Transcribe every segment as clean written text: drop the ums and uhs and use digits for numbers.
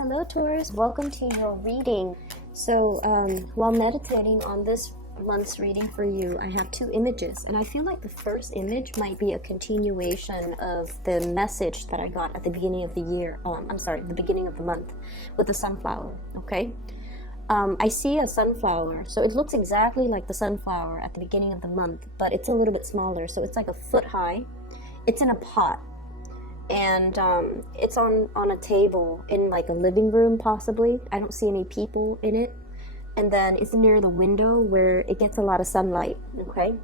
Hello Taurus, welcome to your reading. So while meditating on this month's reading for you, I have two images, and I feel like the first image might be a continuation of the message that I got at the beginning of the year. The beginning of the month with the sunflower. Okay, I see a sunflower, so it looks exactly like the sunflower at the beginning of the month, but it's a little bit smaller, so it's like a foot high. It's in a pot. And it's on a table in like a living room possibly. I don't see any people in it. And then it's near the window where it gets a lot of sunlight, okay?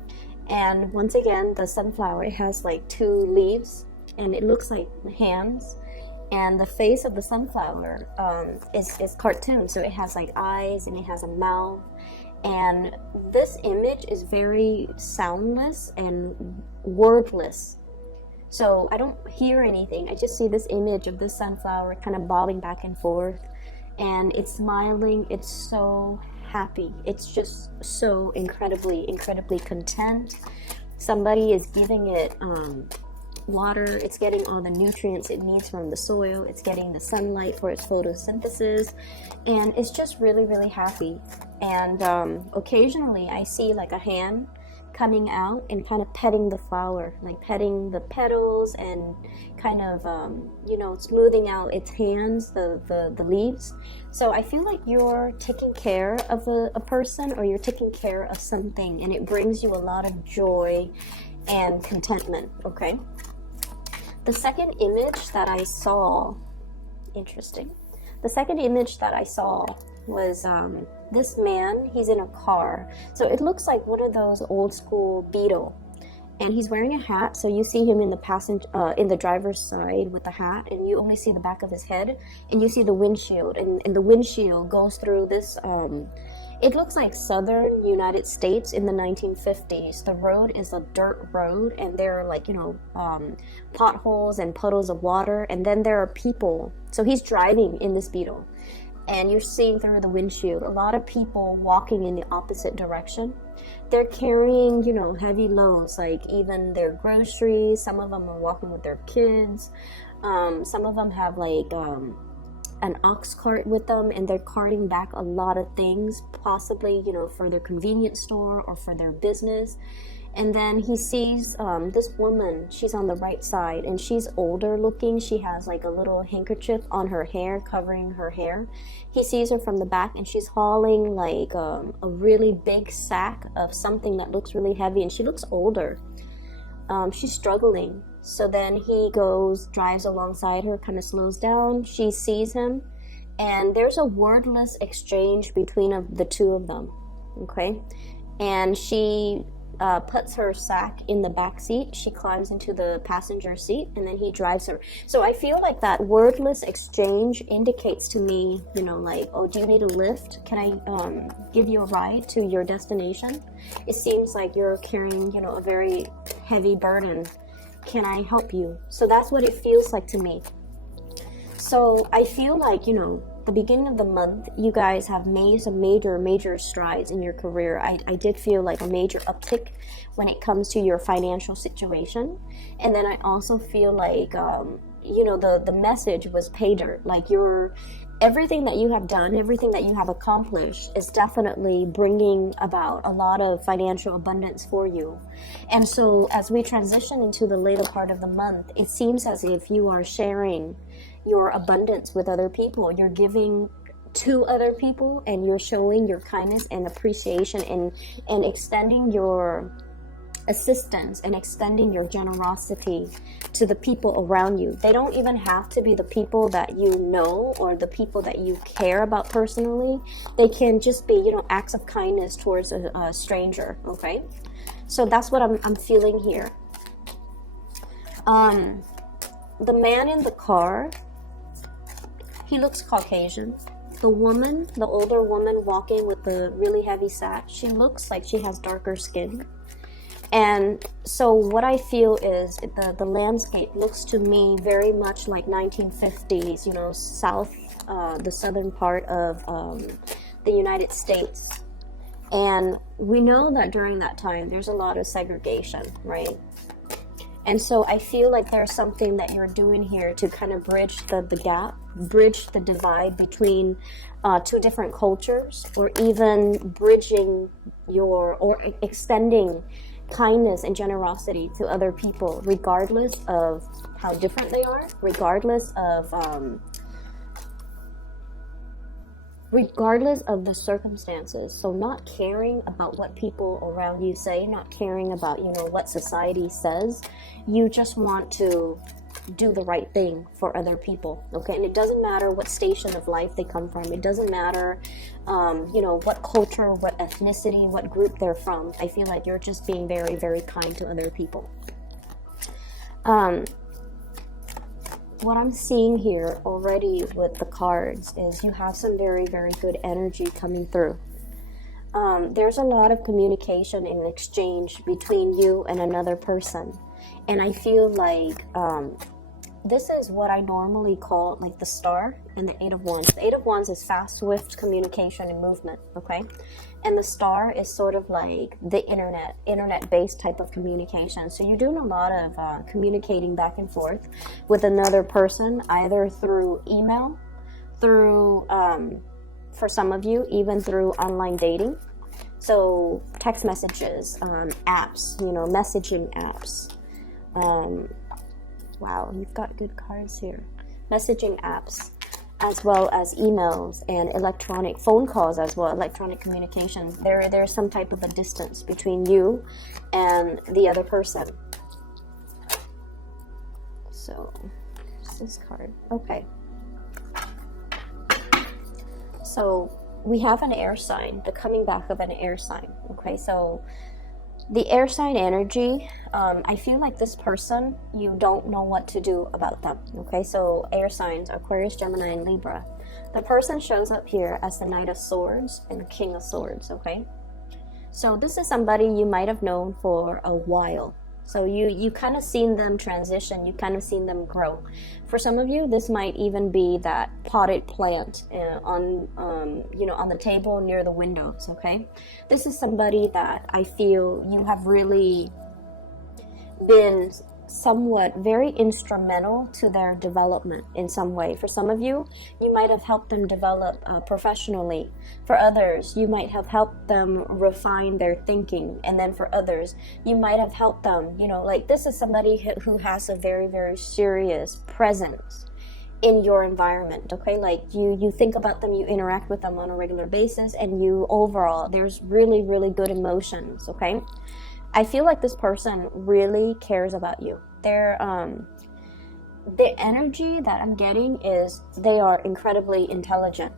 And once again, the sunflower, it has like two leaves and it looks like hands. And the face of the sunflower is cartoon, so it has like eyes and it has a mouth. And this image is very soundless and wordless. So I don't hear anything. I just see this image of this sunflower kind of bobbing back and forth. And it's smiling. It's so happy. It's just so incredibly content. Somebody is giving it water. It's getting all the nutrients it needs from the soil. It's getting the sunlight for its photosynthesis. And it's just really happy. And occasionally I see like a hand coming out and kind of petting the flower, like petting the petals and kind of smoothing out its hands, the leaves. So I feel like you're taking care of a person, or you're taking care of something, and it brings you a lot of joy and contentment. Okay, the second image that I saw, the second image that I saw was this man. He's in a car, so it looks like one of those old school Beetle, and he's wearing a hat, so you see him in the in the driver's side with the hat, and you only see the back of his head, and you see the windshield, and the windshield goes through this it looks like southern United States in the 1950s. The road is a dirt road, and there are like potholes and puddles of water, and then there are people. So he's driving in this Beetle, and you're seeing through the windshield a lot of people walking in the opposite direction. They're carrying, heavy loads, like even their groceries. Some of them are walking with their kids. Some of them have like an ox cart with them, and they're carting back a lot of things, possibly, for their convenience store or for their business. And then he sees this woman. She's on the right side, and she's older looking. She has like a little handkerchief on her hair, covering her hair. He sees her from the back, and she's hauling like a really big sack of something that looks really heavy, and she looks older. She's struggling. So then he drives alongside her, kind of slows down. She sees him, and there's a wordless exchange between the two of them. Okay, and she puts her sack in the back seat. She climbs into the passenger seat, and then he drives her. So I feel like that wordless exchange indicates to me, like, oh, do you need a lift? Can I give you a ride to your destination? It seems like you're carrying, a very heavy burden. Can I help you? So that's what it feels like to me. So I feel like, the beginning of the month, you guys have made some major strides in your career. I did feel like a major uptick when it comes to your financial situation. And then I also feel like, the message was pay dirt. Like everything that you have done, everything that you have accomplished is definitely bringing about a lot of financial abundance for you. And so as we transition into the later part of the month, it seems as if you are sharing your abundance with other people. You're giving to other people, and you're showing your kindness and appreciation and extending your assistance and extending your generosity to the people around you. They don't even have to be the people that you know or the people that you care about personally. They can just be, acts of kindness towards a stranger. Okay, so that's what I'm feeling here. The man in the car, he looks Caucasian. The woman, the older woman walking with the really heavy sack, she looks like she has darker skin. And so what I feel is the landscape looks to me very much like 1950s, the southern part of the United States. And we know that during that time, there's a lot of segregation, right? And so I feel like there's something that you're doing here to kind of bridge the gap, bridge the divide between two different cultures, or even bridging or extending kindness and generosity to other people, regardless of how different they are, regardless of the circumstances. So not caring about what people around you say, not caring about, what society says. You just want to do the right thing for other people, okay? And it doesn't matter what station of life they come from. It doesn't matter, what culture, what ethnicity, what group they're from. I feel like you're just being very, very kind to other people. What I'm seeing here already with the cards is you have some very, very good energy coming through. There's a lot of communication and exchange between you and another person. And I feel like this is what I normally call like the star and the 8 of Wands. The 8 of Wands is fast, swift communication and movement, okay? And the star is sort of like the internet-based type of communication. So you're doing a lot of communicating back and forth with another person, either through email, through, for some of you, even through online dating. So text messages, apps, messaging apps. Wow, you've got good cards here. Messaging apps, as well as emails and electronic phone calls as well, electronic communications. There's some type of a distance between you and the other person. So, this card. Okay. So, we have an air sign, the coming back of an air sign. Okay, so the air sign energy, I feel like this person, you don't know what to do about them. Okay, so air signs, Aquarius, Gemini, and Libra. The person shows up here as the Knight of Swords and the King of Swords. Okay, so this is somebody you might have known for a while. So you kind of seen them transition, you kind of seen them grow. For some of you, this might even be that potted plant on the table near the windows, okay? This is somebody that I feel you have really been somewhat very instrumental to their development in some way. For some of you, you might have helped them develop professionally. For others, you might have helped them refine their thinking. And then for others, you might have helped them, like this is somebody who has a very, very serious presence in your environment, okay? Like you think about them, you interact with them on a regular basis, and you overall, there's really, really good emotions, okay? I feel like this person really cares about you. The energy that I'm getting is they are incredibly intelligent.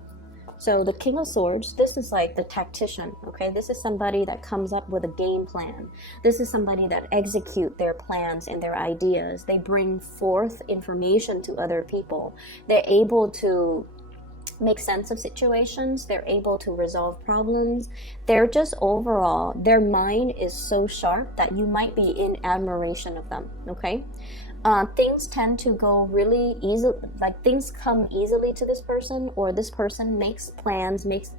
So the King of Swords, this is like the tactician, okay? This is somebody that comes up with a game plan. This is somebody that execute their plans and their ideas. They bring forth information to other people. They're able to make sense of situations. They're able to resolve problems. They're just overall, their mind is so sharp that you might be in admiration of them, okay? Things tend to go really easy, like things come easily to this person, or this person makes plans, makes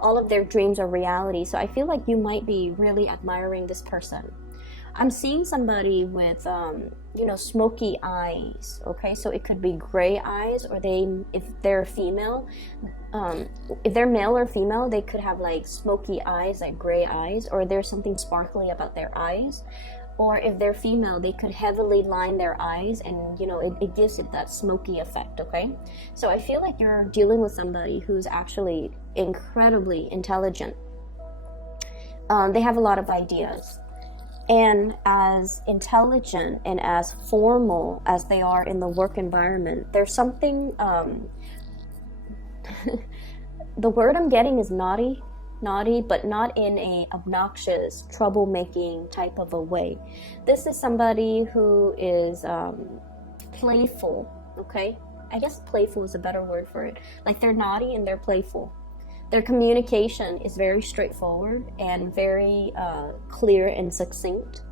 all of their dreams a reality. So I feel like you might be really admiring this person. I'm seeing somebody with, smoky eyes, okay? So it could be gray eyes, or if they're female, if they're male or female, they could have like smoky eyes, like gray eyes, or there's something sparkly about their eyes. Or if they're female, they could heavily line their eyes, and, it gives it that smoky effect, okay? So I feel like you're dealing with somebody who's actually incredibly intelligent. They have a lot of ideas. And as intelligent and as formal as they are in the work environment, there's something, the word I'm getting is naughty, but not in a obnoxious, troublemaking type of a way. This is somebody who is playful, okay? I guess playful is a better word for it. Like they're naughty and they're playful. Their communication is very straightforward and very clear and succinct.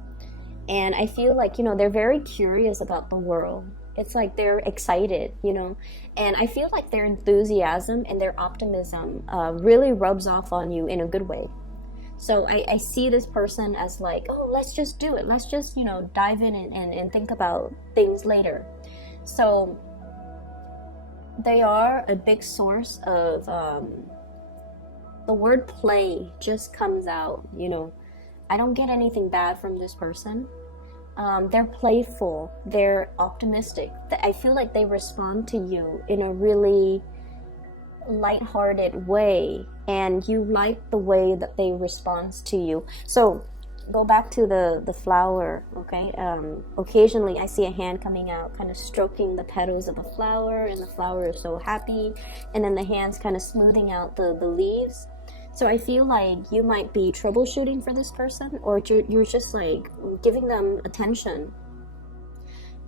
And I feel like, they're very curious about the world. It's like they're excited, and I feel like their enthusiasm and their optimism really rubs off on you in a good way. So I see this person as like, oh, let's just do it. Let's just, you know, dive in and think about things later. So they are a big source of, the word play just comes out, you know. I don't get anything bad from this person. They're playful. They're optimistic. I feel like they respond to you in a really lighthearted way, and you like the way that they respond to you. So go back to the flower, okay? Occasionally I see a hand coming out, kind of stroking the petals of a flower, and the flower is so happy, and then the hand's kind of smoothing out the leaves. So I feel like you might be troubleshooting for this person, or you're just like giving them attention.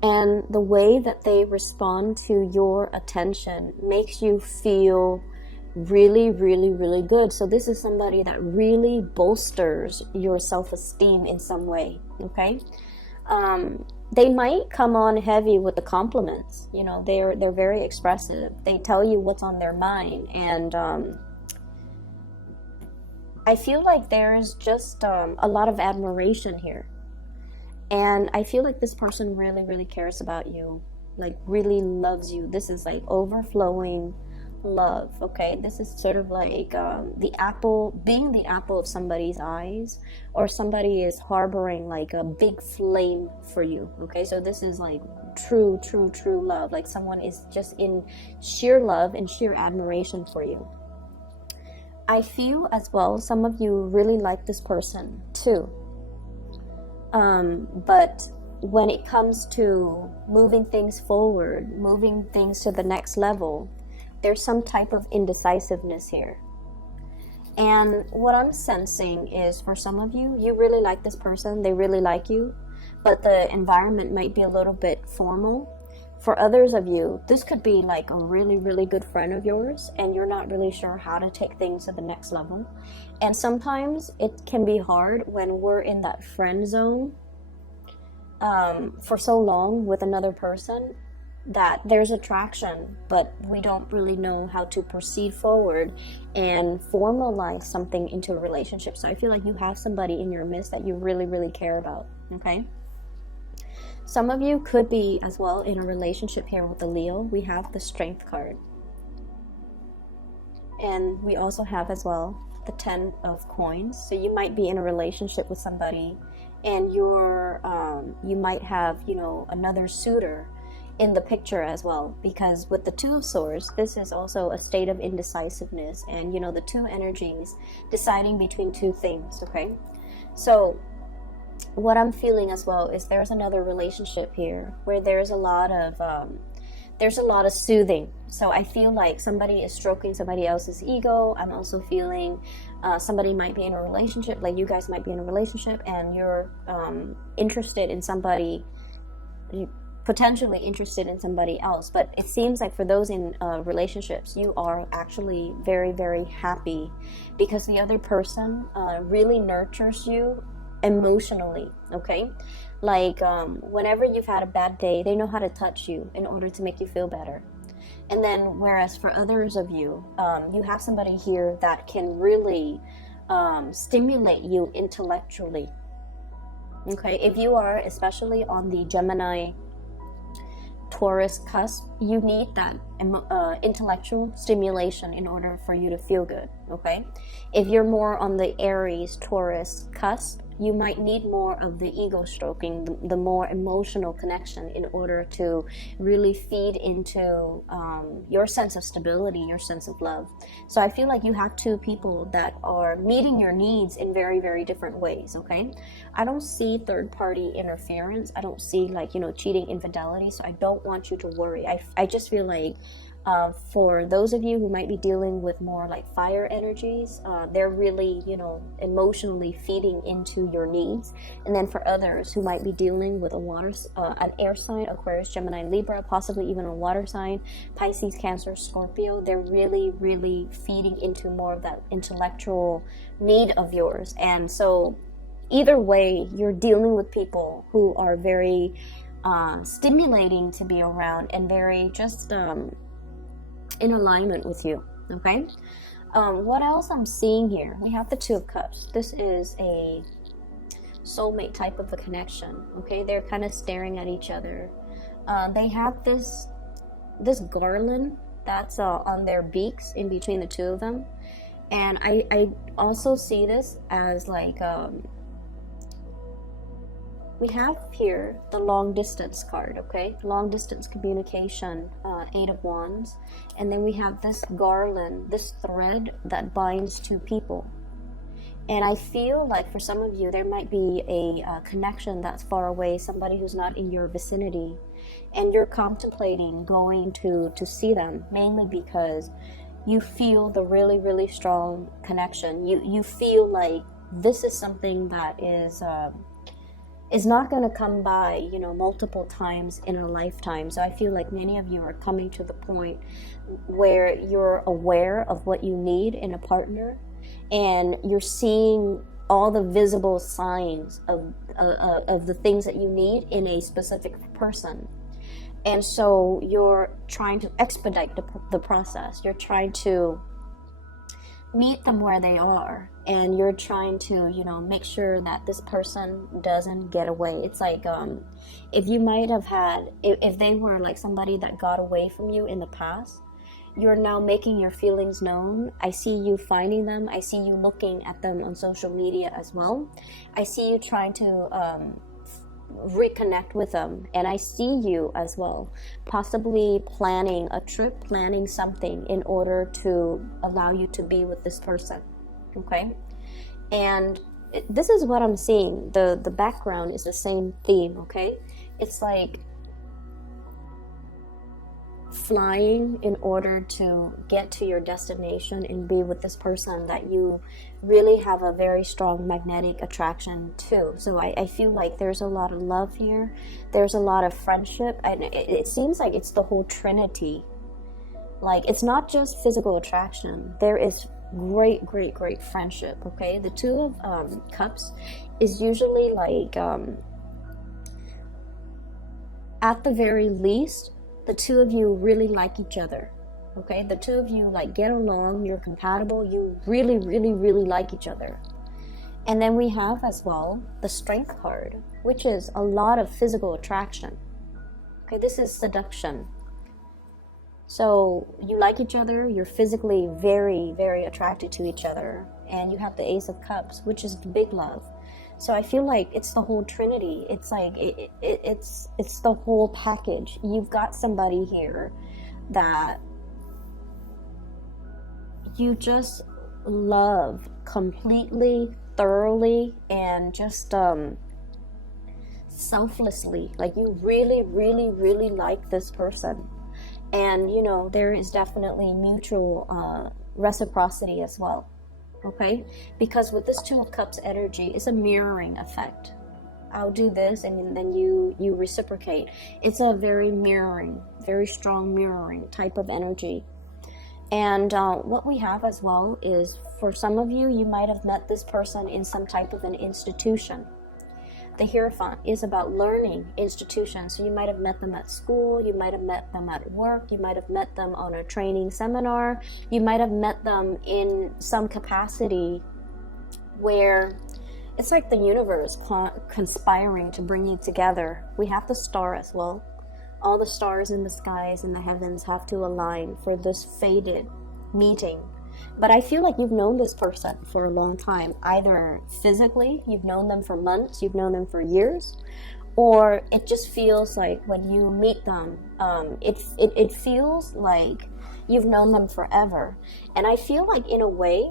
And the way that they respond to your attention makes you feel really, really, really good. So this is somebody that really bolsters your self-esteem in some way, okay? They might come on heavy with the compliments. You know, they're very expressive. They tell you what's on their mind. And I feel like there's just a lot of admiration here. And I feel like this person really, really cares about you, like really loves you. This is like overflowing love, okay? This is sort of like being the apple of somebody's eyes, or somebody is harboring like a big flame for you, okay? So this is like true, true, true love. Like someone is just in sheer love and sheer admiration for you. I feel as well, some of you really like this person too. But when it comes to moving things forward, moving things to the next level, there's some type of indecisiveness here. And what I'm sensing is, for some of you, you really like this person, they really like you, but the environment might be a little bit formal. For others of you, this could be like a really, really good friend of yours, and you're not really sure how to take things to the next level. And sometimes it can be hard when we're in that friend zone for so long with another person, that there's attraction, but we don't really know how to proceed forward and formalize something into a relationship. So I feel like you have somebody in your midst that you really, really care about, okay? Some of you could be as well in a relationship here with the Leo. We have the Strength card. And we also have as well the 10 of coins. So you might be in a relationship with somebody, and you might have, you know, another suitor in the picture as well, because with the 2 of swords, this is also a state of indecisiveness, and you know, the 2 energies deciding between 2 things, okay? So what I'm feeling as well is there's another relationship here where there's a lot of soothing. So I feel like somebody is stroking somebody else's ego. I'm also feeling somebody might be in a relationship, like you guys might be in a relationship, and you're interested in somebody, potentially interested in somebody else. But it seems like for those in relationships, you are actually very, very happy because the other person really nurtures you emotionally, okay? Like whenever you've had a bad day, they know how to touch you in order to make you feel better. And then whereas for others of you, you have somebody here that can really stimulate you intellectually, okay? If you are especially on the Gemini Taurus cusp, you need that intellectual stimulation in order for you to feel good, okay? If you're more on the Aries Taurus cusp, you might need more of the ego stroking, the more emotional connection, in order to really feed into your sense of stability, your sense of love. So I feel like you have 2 people that are meeting your needs in very, very different ways, okay? I don't see third-party interference. I don't see, like, you know, cheating, infidelity, so I don't want you to worry. I just feel like for those of you who might be dealing with more like fire energies, they're really, you know, emotionally feeding into your needs. And then for others who might be dealing with an air sign, Aquarius, Gemini, Libra, possibly even a water sign, Pisces, Cancer, Scorpio, they're really, really feeding into more of that intellectual need of yours. And so either way, you're dealing with people who are very stimulating to be around and very just in alignment with you, okay? What else I'm seeing here? We have the Two of Cups. This is a soulmate type of a connection. Okay, they're kind of staring at each other. They have this garland that's on their beaks in between the two of them, and I also see this as like we have here the long distance card. Okay, long distance communication, Eight of Wands, and then we have this garland, this thread that binds two people. And I feel like for some of you, there might be a connection that's far away, somebody who's not in your vicinity, and you're contemplating going to see them, mainly because you feel the really, really strong connection. You feel like this is something that is not going to come by, you know, multiple times in a lifetime. So I feel like many of you are coming to the point where you're aware of what you need in a partner, and you're seeing all the visible signs of the things that you need in a specific person. And so you're trying to expedite the process. You're trying to meet them where they are, and you're trying to, you know, make sure that this person doesn't get away. It's like if you might have had, if they were like somebody that got away from you in the past, you're now making your feelings known. I see you finding them. I see you looking at them on social media as well. I see you trying to reconnect with them, and I see you as well possibly planning a trip, planning something in order to allow you to be with this person. Okay, and this is what I'm seeing. The background is the same theme. Okay, it's like flying in order to get to your destination and be with this person that you really have a very strong magnetic attraction to. So I feel like there's a lot of love here, there's a lot of friendship, and it seems like it's the whole trinity. Like, it's not just physical attraction, there is great friendship. Okay, the Two of Cups is usually like at the very least, the two of you really like each other. Okay, the two of you like get along, you're compatible, you really like each other. And then we have as well the Strength card, which is a lot of physical attraction. Okay, this is seduction. So you like each other, you're physically very attracted to each other, and you have the Ace of Cups, which is the big love. So I feel like it's the whole trinity. It's like it's the whole package. You've got somebody here that you just love completely, thoroughly, and just selflessly. Like, you really like this person. And, you know, there is definitely mutual reciprocity as well. Okay, because with this Two of Cups energy, it's a mirroring effect. I'll do this, and then you reciprocate. It's a very mirroring, very strong mirroring type of energy. And what we have as well is, for some of you, you might have met this person in some type of an institution. The Hierophant is about learning institutions. So you might have met them at school, you might have met them at work, you might have met them on a training seminar, you might have met them in some capacity where it's like the universe conspiring to bring you together. We have the Star as well. All the stars in the skies and the heavens have to align for this fated meeting. But I feel like you've known this person for a long time. Either physically, you've known them for months, you've known them for years, or it just feels like when you meet them, it feels like you've known them forever. And I feel like, in a way,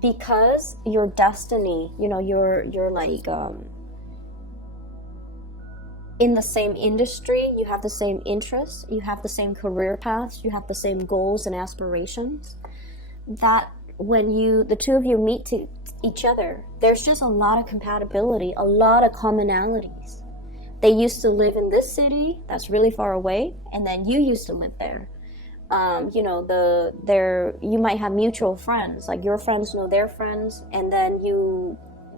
because your destiny, you know, you're like in the same industry, you have the same interests, you have the same career paths, you have the same goals and aspirations, that when the two of you meet each other, there's just a lot of compatibility, a lot of commonalities. They used to live in this city that's really far away, and then you used to live there. You know, you might have mutual friends, like your friends know their friends, and then you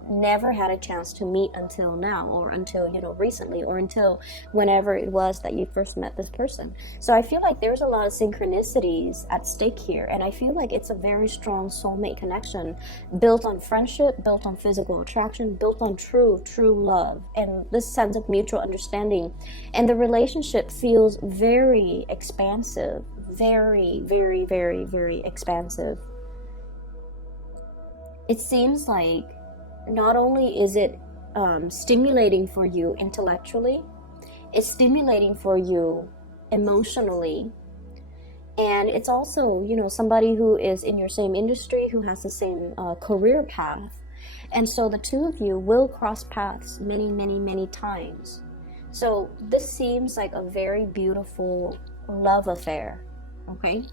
never had a chance to meet until now, or until, you know, recently, or until whenever it was that you first met this person. So I feel like there's a lot of synchronicities at stake here, and I feel like it's a very strong soulmate connection, built on friendship, built on physical attraction, built on true love, and this sense of mutual understanding. And the relationship feels very expansive, very, very, very, very expansive. It seems like not only is it stimulating for you intellectually, it's stimulating for you emotionally, and it's also, you know, somebody who is in your same industry, who has the same career path, and so the two of you will cross paths many, many, many times. So this seems like a very beautiful love affair, okay?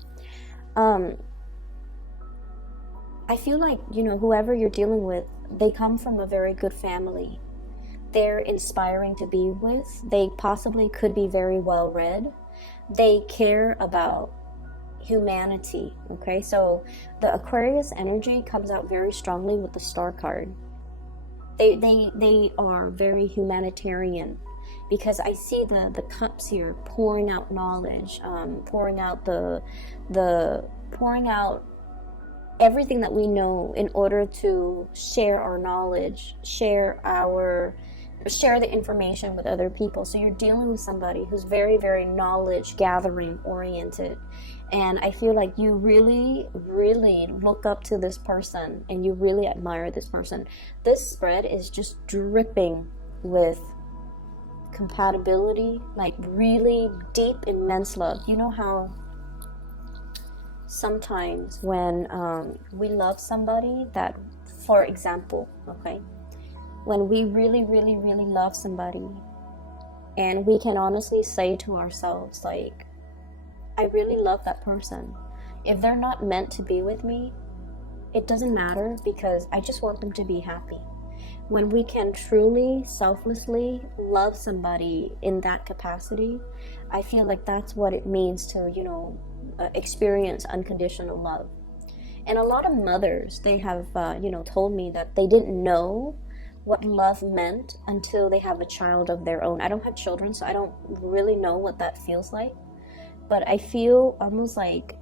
I feel like, you know, whoever you're dealing with, they come from a very good family. They're inspiring to be with. They possibly could be very well read. They care about humanity, okay? So the Aquarius energy comes out very strongly with the Star card. They are very humanitarian, because I see the cups here pouring out knowledge, pouring out pouring out everything that we know in order to share our knowledge, share the information with other people. So you're dealing with somebody who's very, very knowledge gathering oriented, and I feel like you really, really look up to this person and you really admire this person. This spread is just dripping with compatibility, like really deep, immense love. You know how sometimes when we love somebody, that, for example, okay, when we really, really, really love somebody, and we can honestly say to ourselves, like, I really love that person. If they're not meant to be with me, it doesn't matter, because I just want them to be happy. When we can truly, selflessly love somebody in that capacity, I feel like that's what it means to, you know, experience unconditional love. And a lot of mothers, they have you know, told me that they didn't know what love meant until they have a child of their own. I don't have children, so I don't really know what that feels like, but I feel almost like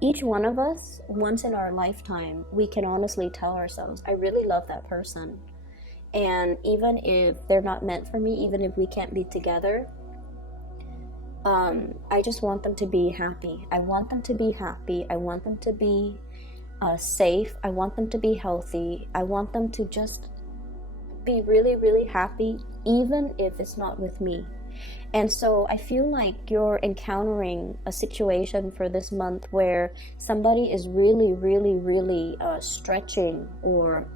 each one of us, once in our lifetime, we can honestly tell ourselves, I really love that person, and even if they're not meant for me, even if we can't be together, I just want them to be happy. I want them to be happy. I want them to be safe. I want them to be healthy. I want them to just be really, really happy, even if it's not with me. And so I feel like you're encountering a situation for this month where somebody is really, really, really stretching or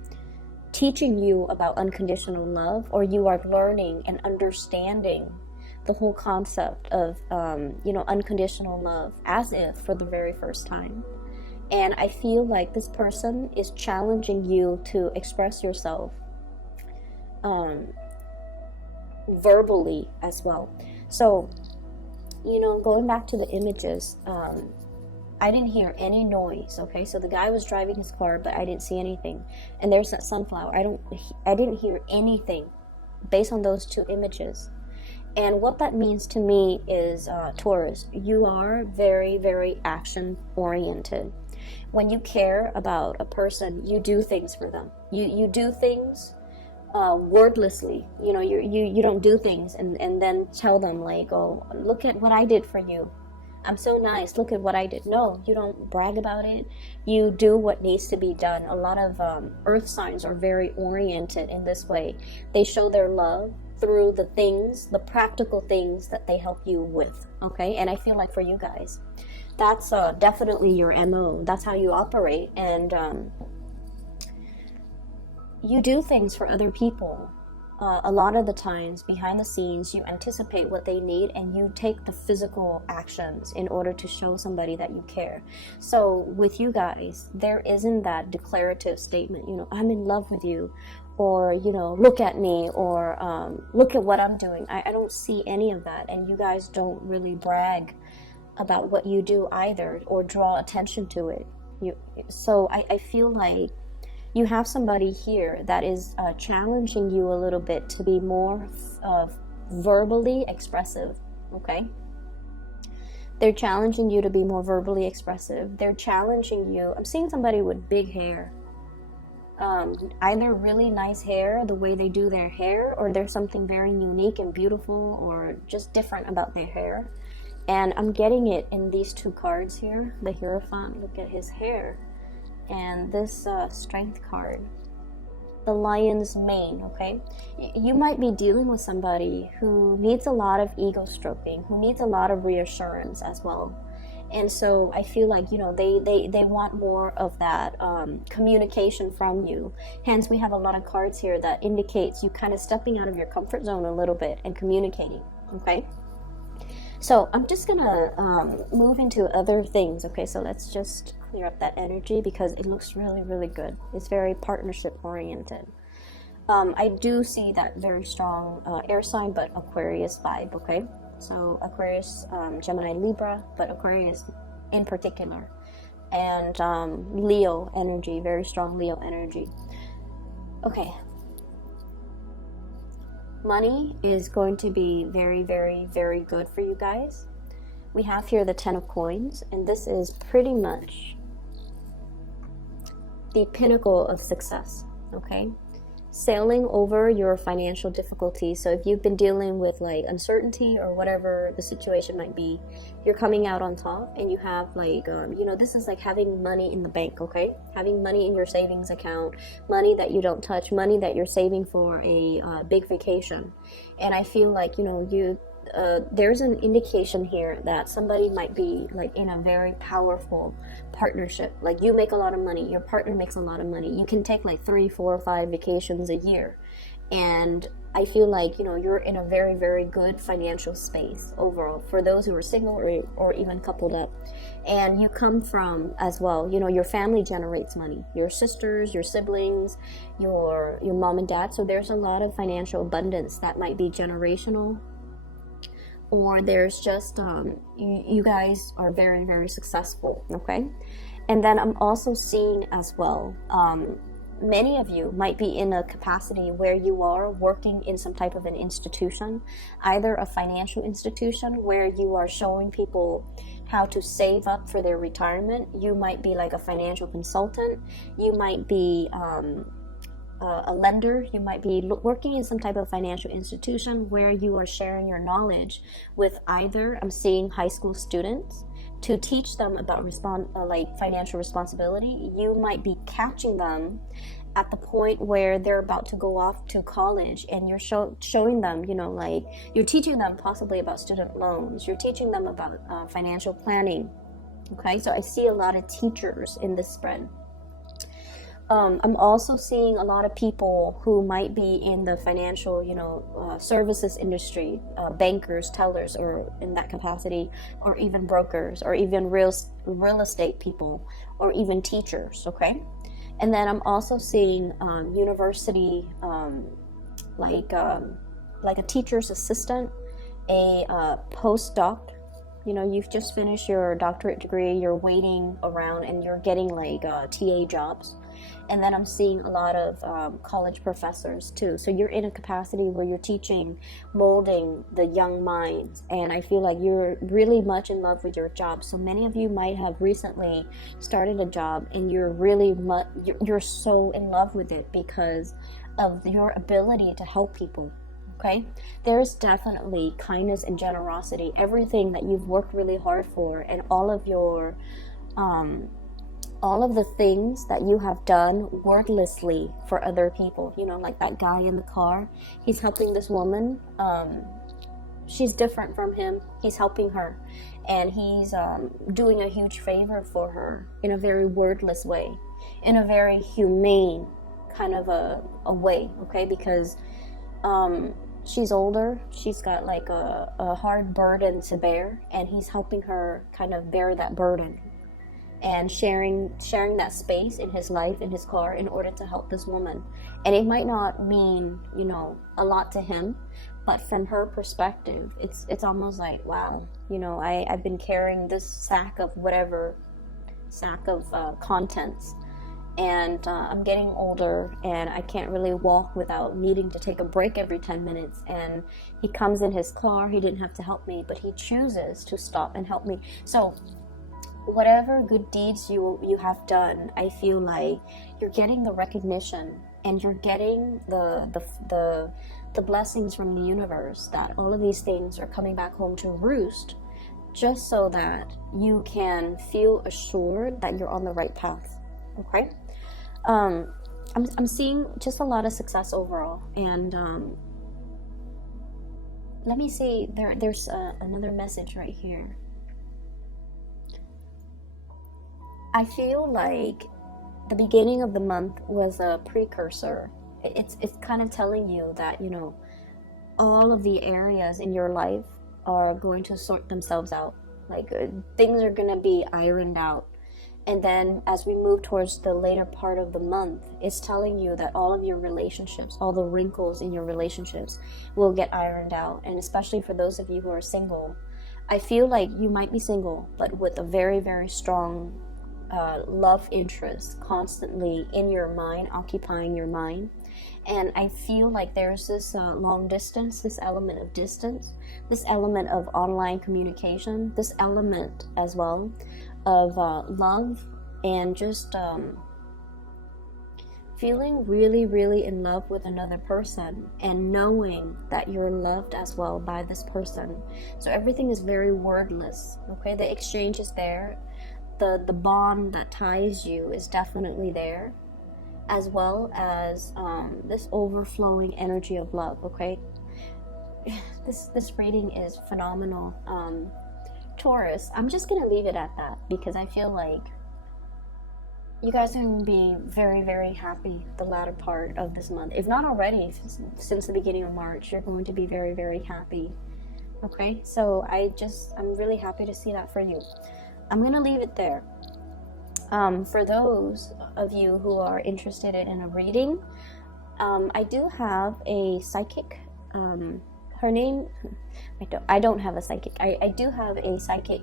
teaching you about unconditional love, or you are learning and understanding the whole concept of, you know, unconditional love as if for the very first time. And I feel like this person is challenging you to express yourself verbally as well. So, you know, going back to the images, I didn't hear any noise, okay? So the guy was driving his car, but I didn't see anything. And there's that sunflower. I didn't hear anything based on those two images. And what that means to me is, Taurus, you are very, very action oriented. When you care about a person, you do things for them. You do things wordlessly. You know, you don't do things and then tell them, like, oh, look at what I did for you. I'm so nice. Look at what I did. No, you don't brag about it. You do what needs to be done. A lot of earth signs are very oriented in this way. They show their love through the things, the practical things that they help you with, okay? And I feel like for you guys, that's definitely your MO. That's how you operate, and you do things for other people. A lot of the times, behind the scenes, you anticipate what they need, and you take the physical actions in order to show somebody that you care. So with you guys, there isn't that declarative statement, you know, I'm in love with you, or, you know, look at me, or look at what I'm doing. I don't see any of that, and you guys don't really brag about what you do either, or draw attention to it. So I feel like you have somebody here that is challenging you a little bit to be more verbally expressive, okay? They're challenging you to be more verbally expressive. They're challenging you. I'm seeing somebody with big hair. Either really nice hair, the way they do their hair, or there's something very unique and beautiful or just different about their hair. And I'm getting it in these two cards here. The Hierophant, look at his hair. And this Strength card. The lion's mane, okay? You might be dealing with somebody who needs a lot of ego stroking, who needs a lot of reassurance as well. And so I feel like, you know, they want more of that communication from you. Hence, we have a lot of cards here that indicates you kind of stepping out of your comfort zone a little bit and communicating, okay? So I'm just gonna move into other things, okay? So let's just clear up that energy because it looks really, really good. It's very partnership oriented. I do see that very strong air sign, but Aquarius vibe, okay? So Aquarius, Gemini, Libra, but Aquarius in particular. And Leo energy, very strong Leo energy. Okay. Money is going to be very, very, very good for you guys. We have here the 10 of coins, and this is pretty much the pinnacle of success, okay? Sailing over your financial difficulties. So if you've been dealing with like uncertainty or whatever the situation might be, you're coming out on top, and you have like, you know, this is like having money in the bank, okay? Having money in your savings account, money that you don't touch, money that you're saving for a big vacation. And I feel like, you know, there's an indication here that somebody might be like in a very powerful partnership. Like you make a lot of money, your partner makes a lot of money. You can take like 3, 4, or 5 vacations a year. And I feel like, you know, you're in a very, very good financial space overall for those who are single or even coupled up. And you come from as well, you know, your family generates money, your sisters, your siblings, your mom and dad. So there's a lot of financial abundance that might be generational. Or there's just, you guys are very, very successful, okay? And then I'm also seeing as well, many of you might be in a capacity where you are working in some type of an institution, either a financial institution where you are showing people how to save up for their retirement. You might be like a financial consultant. You might be a lender. You might be working in some type of financial institution where you are sharing your knowledge with either, I'm seeing high school students, to teach them about like financial responsibility. You might be catching them at the point where they're about to go off to college, and you're showing them, you know, like you're teaching them possibly about student loans. You're teaching them about financial planning. Okay, so I see a lot of teachers in this spread. I'm also seeing a lot of people who might be in the financial, you know, services industry, bankers, tellers, or in that capacity, or even brokers, or even real estate people, or even teachers, okay? And then I'm also seeing university, like a teacher's assistant, a postdoc. You know, you've just finished your doctorate degree, you're waiting around, and you're getting like TA jobs. And then I'm seeing a lot of college professors too. So you're in a capacity where you're teaching, molding the young minds. And I feel like you're really much in love with your job. So many of you might have recently started a job, and you're really you're so in love with it because of your ability to help people. Okay, there's definitely kindness and generosity, everything that you've worked really hard for, and all of your all of the things that you have done wordlessly for other people. You know, like that guy in the car, he's helping this woman. She's different from him. He's helping her, and he's doing a huge favor for her in a very wordless way, in a very humane kind of a way, okay? Because she's older, she's got like a hard burden to bear, and he's helping her kind of bear that burden, and sharing that space in his life, in his car, in order to help this woman. And it might not mean, you know, a lot to him, but from her perspective, it's almost like, wow, you know, I've been carrying this sack of contents, and I'm getting older and I can't really walk without needing to take a break every 10 minutes, and he comes in his car. He didn't have to help me, but he chooses to stop and help me. So whatever good deeds you have done, I feel like you're getting the recognition, and you're getting the blessings from the universe, that all of these things are coming back home to roost, just so that you can feel assured that you're on the right path. Okay. I'm seeing just a lot of success overall, and let me see, there's another message right here. I feel like the beginning of the month was a precursor. It's kind of telling you that, you know, all of the areas in your life are going to sort themselves out. Like things are going to be ironed out. And then as we move towards the later part of the month, it's telling you that all of your relationships, all the wrinkles in your relationships will get ironed out. And especially for those of you who are single, I feel like you might be single, but with a very, very strong love interest constantly in your mind, occupying your mind. And I feel like there's this long distance, this element of distance, this element of online communication, this element as well of love, and just feeling really, really in love with another person, and knowing that you're loved as well by this person. So everything is very wordless. Okay, the exchange is there. The bond that ties you is definitely there, as well as this overflowing energy of love. Okay, this reading is phenomenal. Taurus, I'm just gonna leave it at that, because I feel like you guys are going to be very, very happy the latter part of this month. If not already, since the beginning of March, you're going to be very, very happy. Okay, so I'm really happy to see that for you. I'm going to leave it there. For those of you who are interested in a reading, I do have a psychic. Her name, I don't have a psychic. I do have a psychic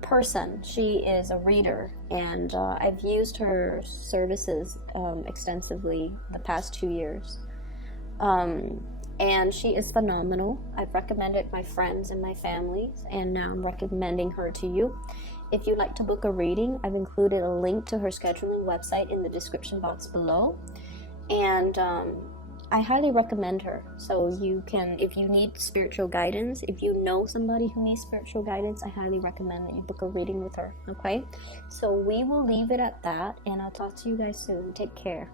person. She is a reader, and I've used her services extensively the past 2 years. And she is phenomenal. I've recommended my friends and my families, and now I'm recommending her to you. If you'd like to book a reading, I've included a link to her scheduling website in the description box below. And I highly recommend her. So you can, if you need spiritual guidance, if you know somebody who needs spiritual guidance, I highly recommend that you book a reading with her. Okay? So we will leave it at that, and I'll talk to you guys soon. Take care.